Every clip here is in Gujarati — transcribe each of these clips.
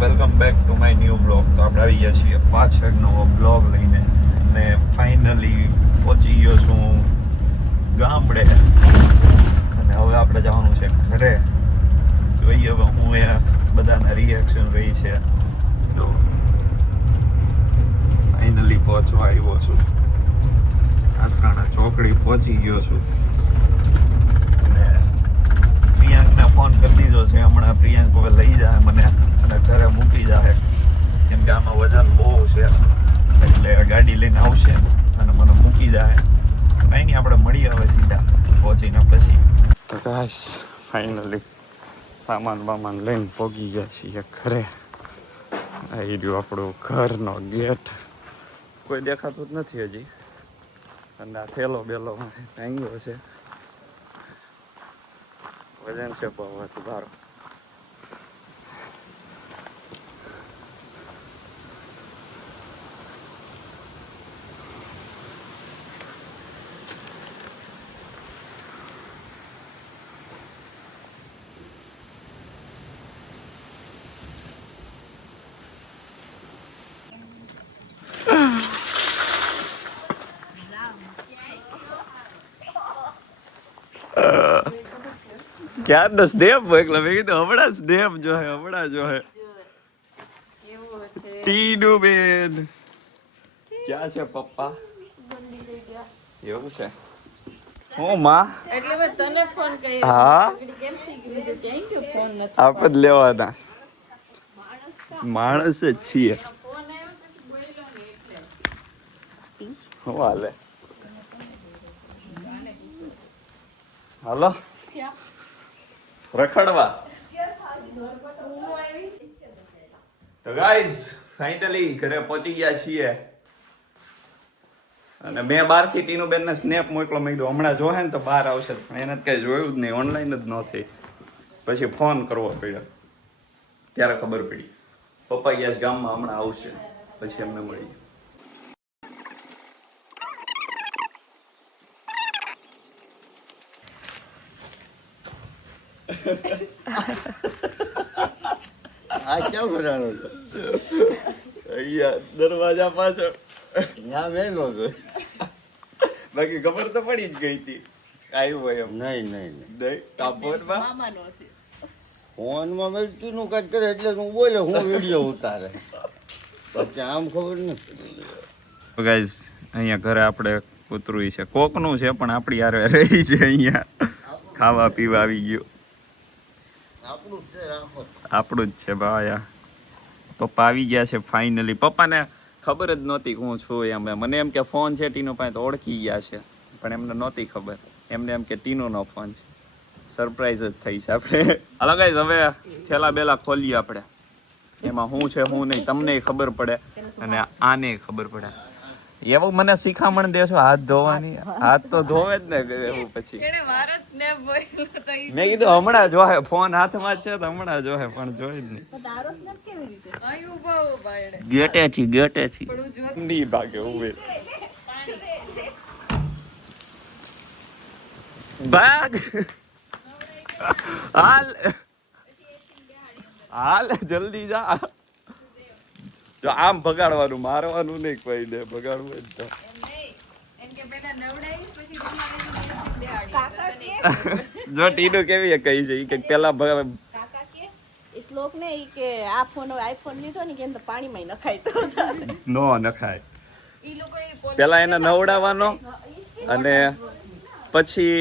Welcome back to my new blog. તો આપણે આવી ગયા છીએ પાછળ નવો બ્લોગ લઈને અને ફાઇનલી પહોંચી ગયો છું ગામડે અને હવે આપણે જવાનું છે ઘરે. જોઈએ હવે હું એ બધાના રિએક્શન રહી છે. તો ફાઇનલી પહોંચવા આવ્યો છું, આસરાણા ચોકડી પહોંચી ગયો છું અને પ્રિયાંકને ફોન કરી દીધો છે. હમણાં પ્રિયાંક હવે લઈ જાય મને અને ઘરે મૂકી જાય, કેમ કે આમાં વજન બહુ છે એટલે ગાડી લઈને આવશે અને મને મૂકી જાય. કંઈ નહીં, આપણે મળીએ હવે સીધા પહોંચીને પછી. તો ગાઈસ ફાઇનલી સામાન બામાન લઈને પહોંચી ગયા છીએ ઘરે. આવી રહ્યું આપણું ઘરનો ગેટ. કોઈ દેખાતું જ નથી હજી અને આ થેલો બેલો ભાંગ્યો છે. વજન છે બહુ હતું તારો. ક્યારનો સ્નેપ મોકલો, મેં કીધું હમણાં સ્નેપ જો હે, હમણાં જો હે. ટીનુ બેન ક્યાં છે પપ્પા? એવું છે હું માં એટલે મેં તને ફોન કર્યો. હા કેમ થઈ ગયું છે? Thank you. ફોન નથી. આપણે જ લેવાના માણસ જ છીએ. ફોન આવ્યો પછી બોલ્યો ને એટલે. શું હાલે? હાલો રખડવા. તો ગાઈઝ ફાઇનલી ઘરે પહોંચી ગયા છીએ અને મેં બહારથી ટીનુ બેનને સ્નેપ મોકલો. મેં કીધું હમણાં જોહે ને તો બહાર આવશે, પણ એને કઈ જોયું જ નહીં, ઓનલાઈન જ ન થઈ. પછી ફોન કરવો પડ્યો ત્યારે ખબર પડી પપ્પા ગયા છે ગામમાં, હમણાં આવશે પછી એમને મળી. આ ક્યાં ભરાણો છે? અહીંયા દરવાજા પાછળ. ત્યાં વહેલો છે. બાકી ખબર તો પડી જ ગઈ હતી આવ્યું હોય એમ. નહીં નહીં કાપોરમાં મામાનો છે. ફોનમાં મેં તીનું કાંઈક કરે એટલે હું બોલે હું વિડીયો ઉતારે, પછી આમ ખબર નથી. ગાઈઝ અહીંયા ઘરે આપણે કૂતરું છે, કોકનું છે પણ આપણી યાર રહી છે. અહીંયા ખાવા પીવા આવી ગયું, આપણું જ છે, રાખો. આપણું જ છે ભાઈ. પપ્પા આવી ગયા છે ફાઇનલી. પપ્પાને ખબર જ નહોતી હું છું એમ. મને એમ કે ફોન છે ટીનો પાસે તો ઓળખી ગયા છે, પણ એમને નહોતી ખબર. એમને એમ કે ટીનોનો ફોન છે. સરપ્રાઈઝ જ થઈ છે આપણે. હાલો ગાઈઝ હવે થેલા બેલા ખોલીએ આપણે. એમાં શું છે શું નહીં તમને ખબર પડે અને આને ખબર પડે. એવું મને શિખામણ દેશો હાથ ધોવાની. હાથ તો ધોવે જ ને એવું. પછી એને વાર જ સ્નેપ બોલ્યો તો ઈ મેં કીધું હમણાં જોહે, ફોન હાથમાં છે તો હમણાં જોહે, પણ જોઈ જ નહીં. તારો સ્નેપ કેવી રીતે? અહીં ઊભા ઊભા એણે. ગેટેથી પણ હું જો નહીં ભાગે ઉભે. ભાગ હાલ હાલ જલ્દી જા. જો આમ ભગાડવાનું, મારવાનું નહીં કોઈ દે, ભગાડવું જ તો. એમ કે પહેલા નવડાવી પછી દેહાડી. જો ટીનુ કેવી કહી છે કે પેલા કાકા કે એ શ્લોક ને ઈ કે આ ફોન આઈફોન લીધો ને કે અંદર પાણીમાં નખાય તો નો નખાય. ઈ લોકો પેલા એને નવડાવવાનો અને પછી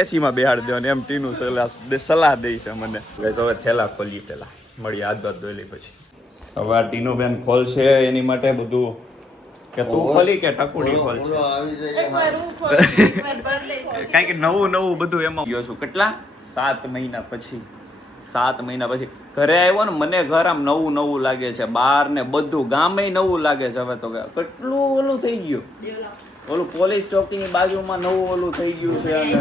એસીમાં બેહાડી દેવાનો, એમ ટીનુ સલાહ દે છે મને. હવે થેલા ખોલી પેલા મળી હાથ બાદ ધોઈ લઈ પછી. હવે આ ટીનુ બેન ખોલશે એની માટે બધું કે તું ખોલી કે ટકુડી ખોલશે. બોલો આવી જાય. એકવાર હું ખોલ એકવાર બદલે કારણ કે નવું બધું એમાં ગયો છું. કેટલા 7 મહિના પછી 7 મહિના પછી ઘરે આવ્યો ને, મને ઘર આમ નવું લાગે છે. બહાર ને બધું ગામે નવું લાગે છે. હવે તો કેટલું ઓલું થઈ ગયું. ઓલું પોલીસ ચોકીની બાજુમાં નવું ઓલું થઈ ગયું છે અને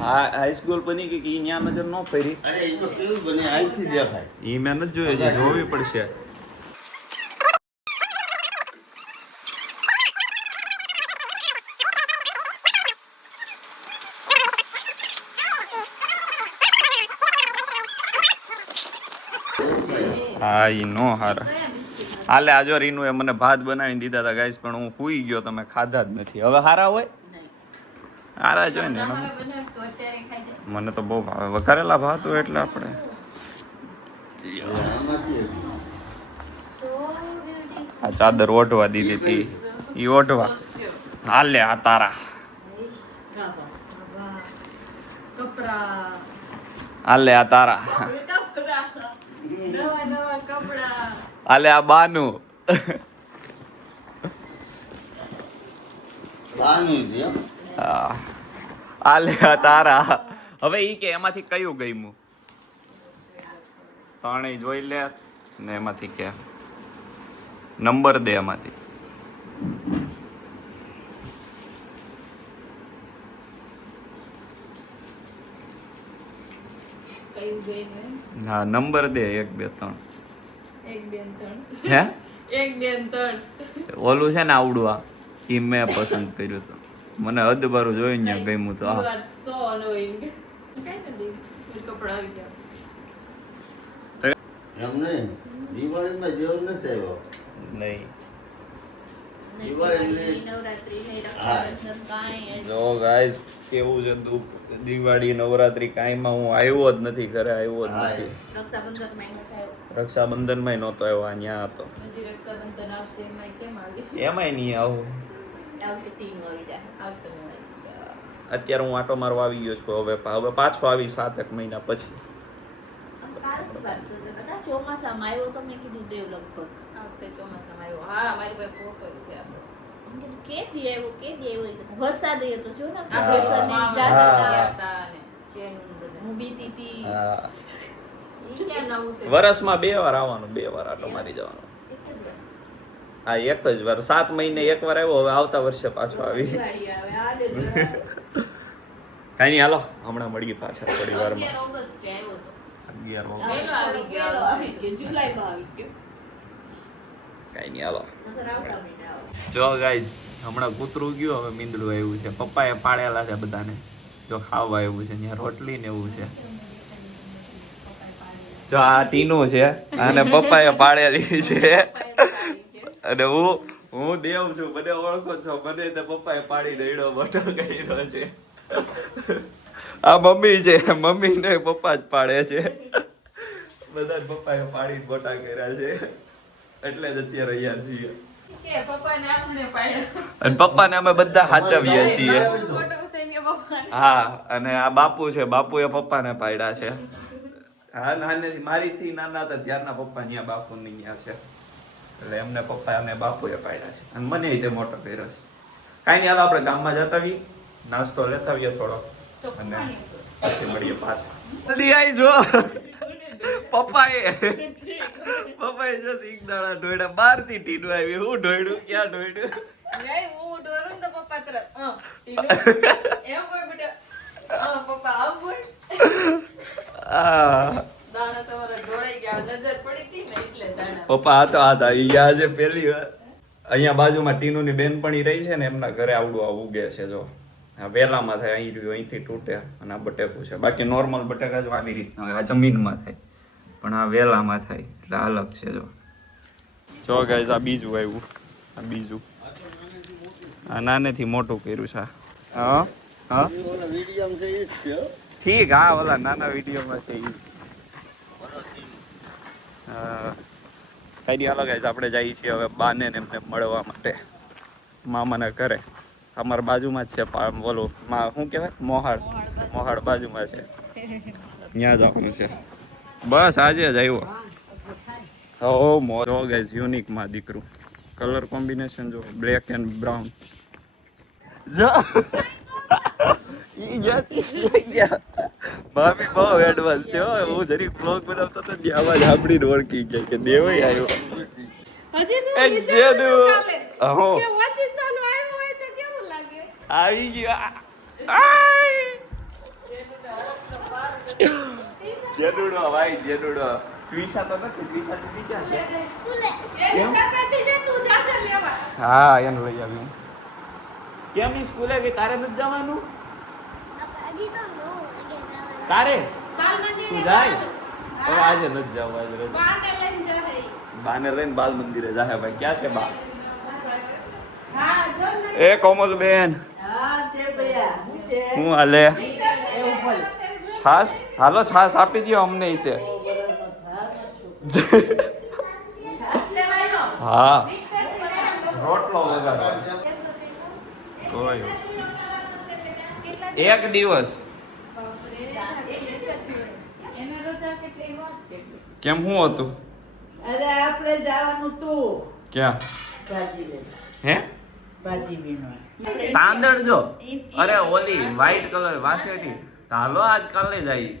હા હાઈસ્કૂલ બની ગઈ કે ત્યાં નજર ન ફરી. અરે એ તો કેવું બને અહીંથી દેખાય. એ મેં નથી જોયું, જોવી પડશે. હા ઈ નો હારા હાલે આજો રીનું એ મને ભાત બનાવીને દીધા હતા ગાઈસ પણ હું સૂઈ ગયો તમે ખાધા જ નથી હવે હારા હોય હારા જ હોય ને એનો તમારે બનાવ તો અત્યારે ખાઈ જાય. મને તો બહુ ભાવે વઘારેલા ભાત હોય એટલે આપણે આમાંથી So beautiful. આ ચાદર ઓઢવા દીધી હતી ઈ ઓઢવા હાલે આ તારા કપડા હાલે આ તારા નવા કપડા હાલે આ બાનું બાનું છે હો. હા. હાલે આ તારા હવે ઈ કે એમાંથી કયું ગમ્યું ત્રણેય જોઈ લે ને એમાંથી કે નંબર દે એમાંથી કયું ગયું હા નંબર દે 1 2 3 1 2 3 હે 1 2 3 ઓલું છે ને આવડું આ ઈ મેં પસંદ કર્યું હતું મને અદબારું જોઈને ત્યાં ગમ્યું તો You આ are so annoying. કઈ નથી કપડા આવી ગયા એમ નહીં દિવાળીમાં જેવું નથી આવ્યો નહીં દિવાળી નવરાત્રી નહીં હા. રક્ષાબંધન કાંઈ જો ગાઈસ કેવું છે દિવાળી નવરાત્રી કાંઈમાં હું આવ્યો જ નથી ઘરે આવ્યો જ હા. નથી રક્ષાબંધન માં આવ્યો રક્ષાબંધનમાં નહોતો આવ્યો અહીંયા હતો હજી રક્ષાબંધન આવશે એમાં કેમ આવી એમાંય નહીં આવું આવતી ટીમ આવી જાય આવતો નથી. અત્યારે હું આટો મારવા આવી ગયો છું હવે પાછો આવી 7 મહિના પછી કાલથી વાત છે કદાચ ચોમાસામાં આવ્યો તો મેં કીધું દેવ લગભગ આ વખતે ચોમાસામાં આવ્યો હા મારી પાસે ફોટો છે આપણો મેં કીધું કેદી આવ્યો એ કીધું. વરસાદ હતો જો ને હા. જેસરની હા. જાતા ગયા હતા અને ચેનું બધું. હું બીતી હતી હા ઈ ક્યાં નવું છે વર્ષમાં 2 વાર આવવાનું 2 વાર આટો મારી જવાનો એક જ વાર. હા એક જ વાર 7 મહિને એક વાર આવ્યો હવે આવતા વર્ષે પાછો આવી દિવાળી આવે આડે જ આવે. કાંઈ નહીં હાલો હમણાં મળીએ પાછા થોડી 11 વારમાં ઓગસ્ટે આવ્યો હતો 11 વાગે. વહેલો આવી ગયો. વહેલો આવી ગયો જુલાઈમાં આવી ગયો કાંઈ નહીં હાલો નકર આવતા મહિને આવે જો ગાઈઝ હમણાં કૂતરું ગયું હવે મીંદડું આવ્યું છે પપ્પાએ પાડેલા છે બધાને જો ખાવા આવ્યું છે ત્યાં રોટલી ને એવું છે જો આ ટીનું છે અને પપ્પાએ પાડેલી છે અને હું દેવ છું મને ઓળખો છો મને તો પપ્પાએ પાડી દઈડો મોટો કર્યો છે આ મમ્મી છે મમ્મી ને પપ્પા જ પાડે છે બધા પપ્પાએ પાડી મોટા કર્યા છે એટલે જ અત્યારે અહીંયા છીએ કે પપ્પાને આપણે પાડ્યો અને પપ્પાને અમે બધા સાચવીએ છીએ ફોટો ઉતારીને પપ્પાને હા અને આ બાપુ છે બાપુએ પપ્પાને પાડ્યા છે હા નાનેથી મારીથી નાના હતા ત્યારના પપ્પા ત્યાં બાપુ ની ત્યાં છે એટલે એમને પપ્પા અને બાપુએ પાડ્યા છે અને મને તે મોટો કર્યો છે કાંઈ નહીં હાલો આપણે ગામમાં જતા આવીએ નાસ્તો લેતા આવીએ થોડો અને પછી મળીએ પાછા જલ્દી આવી જો પપ્પાએ જો સિંગદાણા ઢોળ્યા બહારથી ટીનું આવી હું ઢોળ્યું ક્યાં ઢોળ્યું નહીં હું ડોરું તો પપ્પા તરત ટીનું એમ બોલ બેટા પપ્પા આવ બોલ આ દાણા તમારા ઢોળાઈ ગયા નજર પડી હતી ને એટલે દાણા પપ્પા હતા ઈ આજે પહેલી વાર અહીંયા બાજુમાં ટીનુની બેનપણી રહી છે ને એમના ઘરે આવડું આ ઉગે છે જો આ વેલામાં થાય અહીં રહ્યું અહીંથી તૂટે અને આ બટેકું છે બાકી નોર્મલ બટેકા જો આવી રીતના હોય આ જમીનમાં થાય પણ આ વેલામાં થાય એટલે અલગ છે જો ગાઈસ આ બીજું આવ્યું આ બીજું આ નાનેથી મોટું કર્યું છે હા હા ઓલા વિડીયામાં છે ઈ જ છે હો. ઠીક હા ઓલા નાના વિડીયોમાં છે ઈ કઈ નહીં અલગ આપણે જઈએ છીએ હવે બાને ને એમને મળવા માટે મામાના ઘરે અમારા બાજુમાં જ છે બોલો શું કહેવાય મોહાડ બાજુમાં છે ત્યાં જવાનું છે બસ આજે જ આવ્યો હો મોજો ગાઈસ યુનિક માં દીકરું કલર કોમ્બિનેશન જો બ્લેક એન્ડ બ્રાઉન જો ઈ જાતી ગયા ભાભી બહુ એડવાન્સ છે હો હું જરી બ્લોગ બનાવતો તો ત્યાં આવાજ સાંભળીને ઓળખી ગયા કે દેવય આવ્યો હજી તું એ જેનું હો કે વાચિંતાનું આવ્યું હોય તો કેવું લાગે આવી ગયો આય જેનુડો ભાઈ જેનુડો ટ્વિશા તો નથી ટ્વિશા દીદી ક્યાં છે એની સાથેથી જે તું જાજે લેવા હા એને લઈ આવ્યું કેમ ઈ સ્કૂલે ગઈ તારે નથી જવાનું તારે બાલ મંદિરે તું જાય? હવે આજે નથી જવું, આજે રજા. બાને લઈને જાય. બાને લઈને બાલ મંદિરે જાહે ભાઈ. ક્યાં છે બા? હા, જો ને. એ કોમલબેન, હું હાલે? છાસ હાલો, છાસ આપી દો અમને ઈતે. હા, રોટલો વગાડો. કોઈ વસ્તુ. એક દિવસ એને રજા કેટલી વાત કેટલી. કેમ શું હતું? અરે આપણે જવાનું તું ક્યાં? ભાજી લે હે? ભાજી વીણવા તાંદળ જો. અરે ઓલી વ્હાઈટ કલર વાસેટી. હાલો આજ કાલે જઈએ.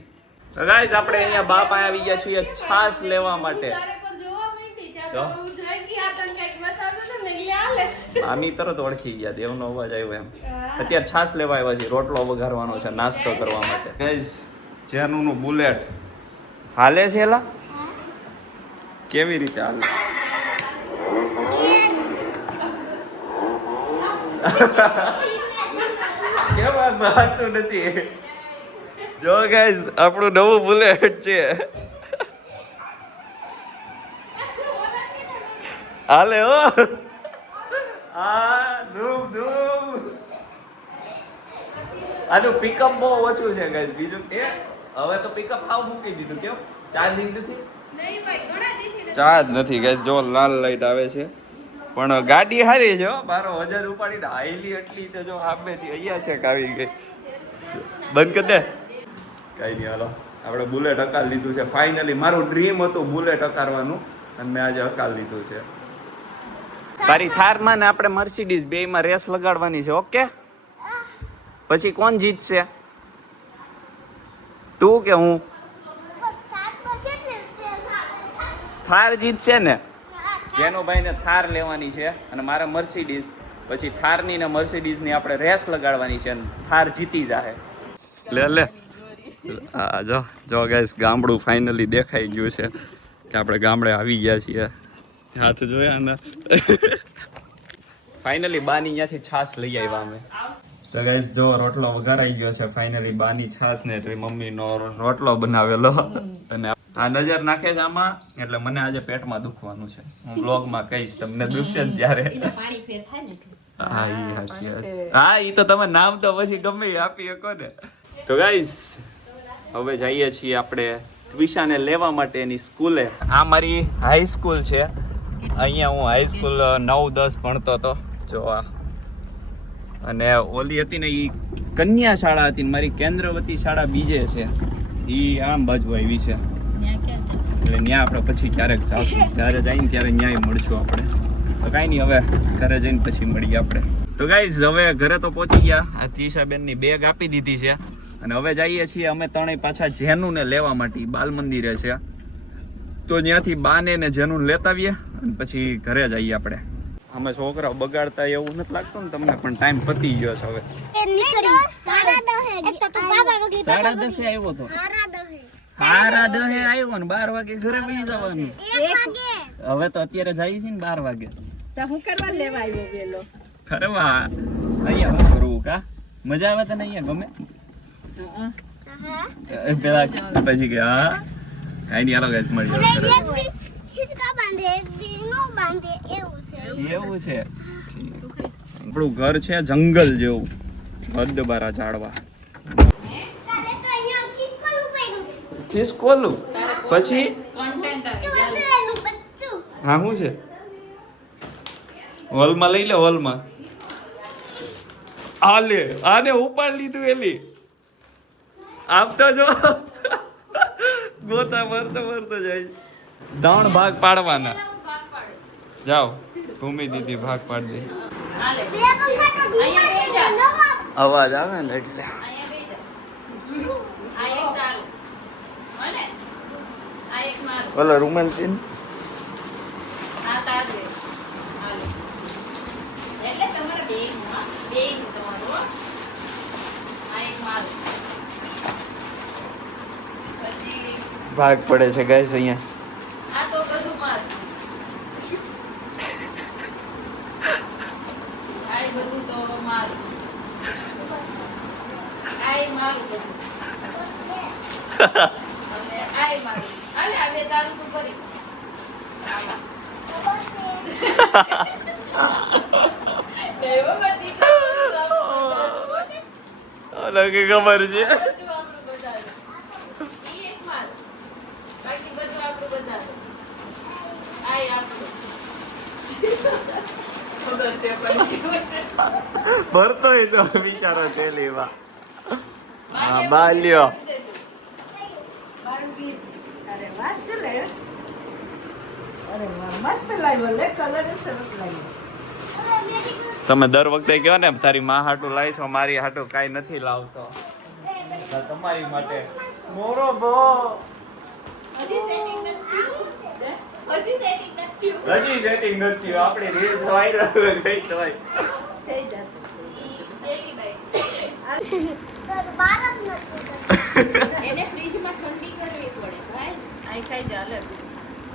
તો ગાઈસ આપણે અહીંયા બાપ આવી ગયા છીએ છાસ લેવા માટે. તારે પણ જોવા માંડી ત્યાં જો. તો હું જોઈ ગયા તને કંઈક બતાવતો તો ને લે આલે. આમી તરત ઓળખી ગયા, દેવનો અવાજ આવ્યો એમ. અત્યારે છાસ લેવા આવ્યા છે, રોટલો વઘારવાનો છે નાસ્તો કરવા માટે. ગાઈસ જેનુનું બુલેટ હાલે છે એલા? કેવી રીતે હાલે? કેમ આ માનતું નથી? જો ગાઈસ આપણું નવું બુલેટ છે. હાલે હો. આ ધૂમ ધૂમ. આનું પિકઅપ બહુ ઓછું છે ગાઈસ. બીજું એ હવે તો પિકઅપ હાવ મૂકી દીધું. કેમ? ચાર્જિંગ નથી? નહીં ભાઈ ઘણા દીધી ચાર્જ નથી ગાઈસ. જો લાલ લાઈટ આવે છે પણ ગાડી હારી છે હો. 12,000 ઉપાડીને હાઈલી એટલી તો જો આંબેથી અહીંયા છે કે આવી ગઈ. બંધ કરી દે. કઈ નહીં હાલો, આપણે બુલેટ હકાલ લીધું છે ફાઇનલી. મારું ડ્રીમ હતું બુલેટ હકારવાનું અને મેં આજે હકાલ લીધું છે. તારી થારમાં ને આપણે મર્સિડીઝ બેયમાં રેસ લગાડવાની છે. ઓકે, પછી કોણ જીતશે, તું કે હું? થાર જીતશે ને. જેનુભાઈને થાર લેવાની છે અને મારે મર્સિડીઝ. પછી થારની ને મર્સિડીઝની આપણે રેસ લગાડવાની છે અને થાર જીતી જાહે. લે લે. હા જો જો ગાઈસ ગામડું ફાઇનલી દેખાઈ ગયું છે કે આપણે ગામડે આવી ગયા છીએ. હાથ જોયા ને. ફાઇનલી બાની ત્યાંથી છાસ લઈ આવ્યા અમે. તો ગાઈસ જો રોટલો વઘારાઈ ગયો છે ફાઇનલી. બાની છાસ ને એટલે મમ્મીનો રોટલો બનાવેલો. અને આ નજર નાખે છે આમાં એટલે મને આજે પેટમાં દુખવાનું છે. હું બ્લોગમાં કહીશ તમને દુખશે ને ત્યારે. હા ઈ સાચી વાત. હા ઈ તો તમે નામ તો પછી ગમે ઈ આપી શકો ને. તો ગાઈસ હવે જઈએ છીએ આપણે ત્વિષાને લેવા માટે એની સ્કૂલે. આ મારી હાઈ સ્કૂલ છે. અહીંયા હું હાઈ સ્કૂલ 9-10 ભણતો હતો. જો આ અને ઓલી હતી ને એ કન્યા શાળા હતી ને મારી કેન્દ્રવતી શાળા બીજે છે. એ આમ બાજુ આવી છે એટલે ત્યાં આપણે પછી ક્યારેક જાશું. ત્યારે જઈને ત્યારે ન્યાય મળશું આપણે. તો કાંઈ નહીં, હવે ઘરે જઈને પછી મળીએ આપણે. તો ગાઈઝ હવે ઘરે તો પહોંચી ગયા. આ ચીશાબેનની બેગ આપી દીધી છે અને હવે જઈએ છીએ અમે ત્રણેય પાછા જેનુને લેવા માટે. બાલ મંદિરે છે તો ત્યાંથી બાને ને જેનું લેતા આવીએ અને પછી ઘરે જઈએ આપણે. અમે છોકરાઓ બગાડતા એવું નથી લાગતું ને તમને? પણ ટાઈમ પતી ગયો છે હવે. 10:30 આવ્યો તો. 10:30 આવ્યો ને 12 વાગે ઘરે વહી જવાનું. હવે તો અત્યારે જઈએ છીએ ને 12 વાગે. તો હું કરવા લેવા આવ્યો વેલો? ફરવા. અહીંયા હું કરવું કા? મજા આવે તને અહીંયા? ગમે? પેલા પછી કે હા કાંઈ નહીં. હાલો ગાઈસ મળીએ. એવું છે. આપણું ઘર છે જંગલ જેવું. હદબારા ઝાડવા. ખિસકોલું પછી કોન્ટેન્ટ હા શું છે? હોલમાં લઈ લે. હોલમાં આલે આને ઉપાડ લીધું. એલી આમ તો જો ગોતા મરતો જાય. 3 ભાગ પાડવાના. જાઓ ભૂમિ દીદી ભાગ પાડ દે. અવાજ આવે ને એટલે. ઓલો રૂમાલ પીન. ભાગ પડે છે ગાઈસ અહીંયા. આ તો બધું માર. આ બધું તો માર. આ મારું બધું. હવે આય મારી આલે આ બે તારું તું ભરી આવા દેવો બધી અલગ ખબર છે બધું આપણું બધાનું. ઈ એક માલ. બાકી બધું આપણું બધાનું. આય આપણું. ખબર છે પણ. ભરતો તો વિચારો છે લેવા હા બાલ્યો બાળકી. અરે વાહ શું લાવ્યો? અરે વાહ મસ્ત લાવ્યો લે કલર સરસ લાગ્યો. તમે દર વખતે કહો ને તારી માં હાટું લાવી છો મારી હાટું કાંઈ નથી લાવતો તો તમારી માટે મોરો બો હજી સેટિંગ નથી થયું. હજી સેટિંગ નથી થયું. હજી સેટિંગ નથી આપણે રીલ્સ વાયરલ ગઈ તો થઈ જતું. એને ફ્રીજમાં ઠંડી કરવી પડે ભાઈ. આય ખાઈ જા લે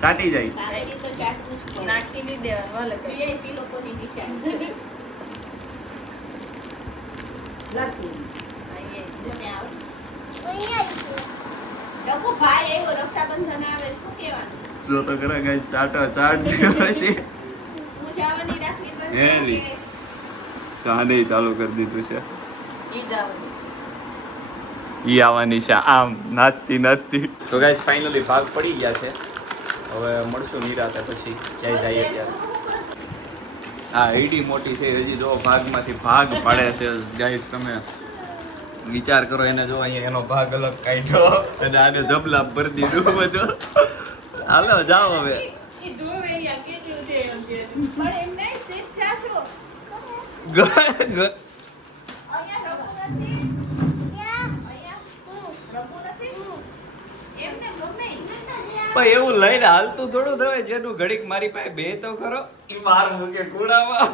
ચાટી જાય તારેની તો ચાટવું જ પડે. નાખી નહીં દેવાનું હાલે કઈ. VIP લોકોની નિશાની છે. લાગતું. આય મને આવે છે. ડબ્બુ ભાઈ આવ્યો રક્ષાબંધન આવે શું કહેવાનું? જો તો ખરા ગાઈસ ચાટો ચાટ થયો છે તું જવાની રાખવી બંધ હે રી. કે ચાને ચાલુ કરી દીધું છે ઈ જ આવવાની. ઈ આવવાની છે આમ નાચતી નાચતી તો ગાઈસ ફાઇનલી ભાગ પડી ગયા છે હવે મળશું નિરાતે પછી ક્યાંય જઈએ ત્યારે હા એડી મોટી છે હજી જો ભાગમાંથી ભાગ પાડે છે ગાઈસ તમે વિચાર કરો એને જો અહીંયા એનો ભાગ અલગ કાઢ્યો અને આને જબલા ભરી દીધું બધું હાલો જાઓ હવે ઈ જોવે અહીંયા કેટલું છે એમ કે. પણ એમ નહીં સીટ જાશો. ગ- અહીંયા રમવું નથી. અહીંયા રમવું નથી. એમને ગમે. પણ એવું લઈને હાલતું થોડું થવે જેનું ઘડીક મારી પાસે બે તો ખરો ઈ માર મૂકે કુડામાં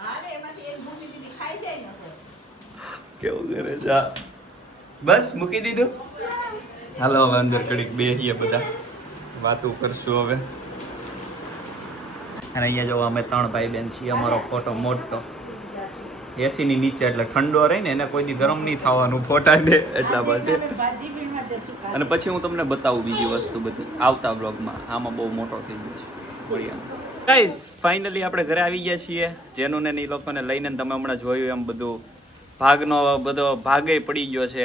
હાલે એમાંથી એક ભૂમિ દીદી ખાઈ જાય ને તો. કેવું કરે છે આ? બસ મૂકી દીધું હાલો હવે અંદર ઘડીક બેહીએ બધા વાતો કરશું હવે અને અહીંયા જો અમે 3 ભાઈ બેન છીએ અમારો ફોટો મોટો એસી ની નીચે એટલે ઠંડો રહે ને એને કોઈ દી ગરમ નહીં થવાનું ફોટા ને એટલા માટે અમે ભાજી બીણવા જશું કાલે. અને પછી હું તમને બતાવું બીજી વસ્તુ બધી આવતા બ્લોગમાં આમાં બહુ મોટો થઈ ગયો છે ગાઈસ ફાઇનલી આપણે ઘરે આવી ગયા છીએ જેનું ને એ લોકોને લઈને તમે હમણાં જોયું એમ બધું ભાગનો બધો ભાગે પડી ગયો છે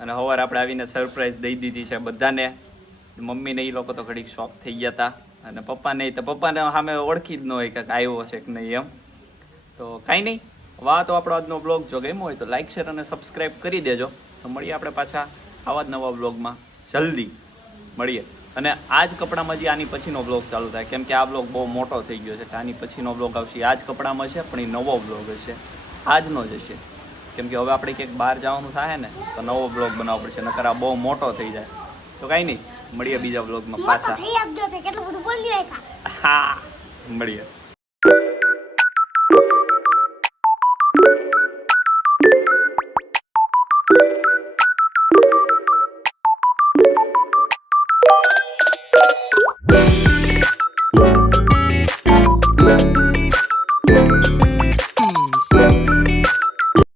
અને સવારે આપણે આવીને સરપ્રાઈઝ દઈ દીધી છે બધાને મમ્મીને એ લોકો તો ઘડીક શોખ થઈ ગયા હતા અને પપ્પાને તો પપ્પાને સામે ઓળખી જ ન હોય કે આવ્યો છે કે નહીં એમ તો કાંઈ નહીં વાહ તો આપણો આજનો બ્લોગ જો ગમ્યો હોય તો લાઈક શેર અને સબસ્ક્રાઈબ કરી દેજો તો મળીએ આપણે પાછા આવા જ નવા બ્લોગમાં જલ્દી મળીએ અને આ જ કપડામાં જે આની પછીનો બ્લોગ ચાલુ થાય કેમ કે આ બ્લોગ બહુ મોટો થઈ ગયો છે તો આની પછીનો બ્લોગ આવશે આ જ કપડામાં છે પણ એ નવો બ્લોગ હશે આજનો જ હશે કેમ કે હવે આપણે ક્યાંક બહાર જવાનું થાય ને તો નવો બ્લોગ બનાવવો પડશે નકર આ બહુ મોટો થઈ જાય તો કાંઈ નહીં મળીએ બીજા બ્લોગમાં પાછા થઈ આપજો તે કેટલું બધું બોલી રહ્યા હા મળીએ